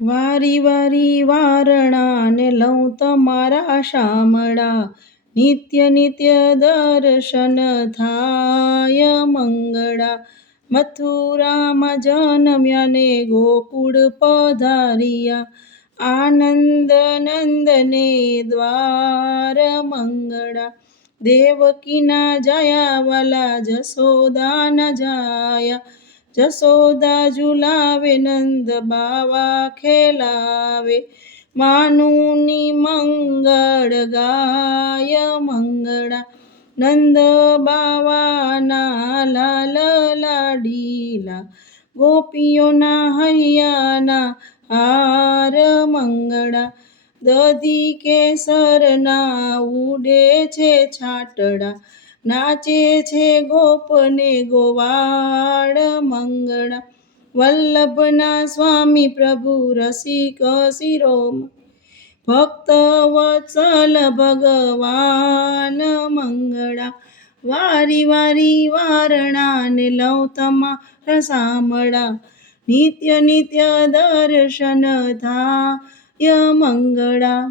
વારી વારી વારણાને લઉં તમારા શામળા, નિત્ય નિત્ય દર્શન થાય મંગળા. મથુરામાં જન્મ્યા ને ગોકુળ પધાર્યા, આનંદ નંદને દ્વાર મંગળા. દેવકીના જયા વાલા જશોદાના જાયા, જશોદા ઝુલાવે નંદ બાવા ખેલાવે. માનુની મંગળ ગાય મંગળા, નંદ બાવાના લાલ લાડીલા, ગોપીઓના હૈયાના હાર મંગળા. દધી કેસરના ઉડે છે છાટડા, નાચે છે ગોપને ગોવાળ મંગળા. વલ્લભના સ્વામી પ્રભુ રસિક શિરોમણી, ભક્ત વત્સલ ભગવાન મંગળા. વારી વારી વારણાને લઉં તમારા શામળા, નિત્ય નિત્ય દર્શન થાય મંગળા.